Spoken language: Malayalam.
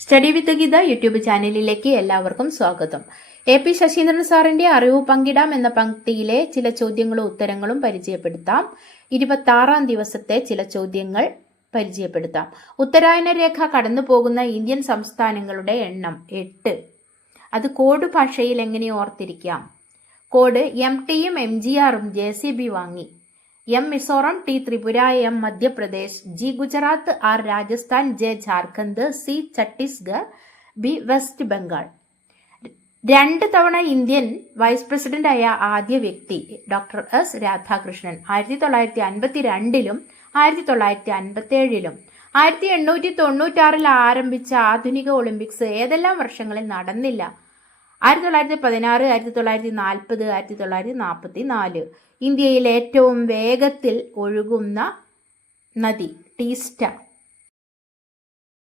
സ്റ്റഡി വിത്ത് ഗീത യൂട്യൂബ് ചാനലിലേക്ക് എല്ലാവർക്കും സ്വാഗതം. AP ശശീന്ദ്രൻ സാറിന്റെ അറിവ് പങ്കിടാം എന്ന പങ്ക്തിയിലെ ചില ചോദ്യങ്ങളും ഉത്തരങ്ങളും പരിചയപ്പെടുത്താം. 26-ാം ദിവസത്തെ ചില ചോദ്യങ്ങൾ പരിചയപ്പെടുത്താം. ഉത്തരായന രേഖ കടന്നു പോകുന്ന ഇന്ത്യൻ സംസ്ഥാനങ്ങളുടെ എണ്ണം 8. അത് കോഡ് ഭാഷയിൽ എങ്ങനെ ഓർത്തിരിക്കാം? കോഡ് MTയും MGRും JCB വാങ്ങി. M Mizoram, T Tripura, M Madhya Pradesh, G Gujarat, R Rajasthan, J Jharkhand, C Chhattisgarh, B west Bengal. 2 തവണ ഇന്ത്യൻ വൈസ് പ്രസിഡന്റായ ആദ്യ വ്യക്തി ഡോക്ടർ S രാധാകൃഷ്ണൻ. 1952-ലും 1957-ലും. 1896-ൽ ആരംഭിച്ച ആധുനിക ഒളിമ്പിക്സ് ഏതെല്ലാം വർഷങ്ങളിൽ നടന്നില്ല? 1916, 1940, 1944. ഇന്ത്യയിൽ ഏറ്റവും വേഗത്തിൽ ഒഴുകുന്ന നദി ടീസ്റ്റ.